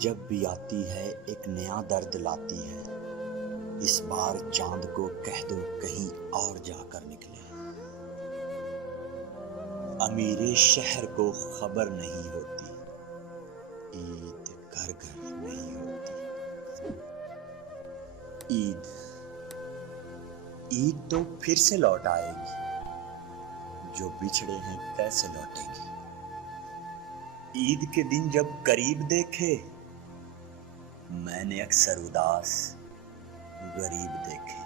जब भी आती है एक नया दर्द लाती है। इस बार चांद को कह दो कहीं और जाकर निकले। अमीरे शहर को खबर नहीं होती, ईद घर घर नहीं होती। ईद ईद तो फिर से लौट आएगी, जो बिछड़े हैं कैसे लौटेंगे। ईद के दिन जब करीब देखे, मैंने अक्सर उदास गरीब देखे।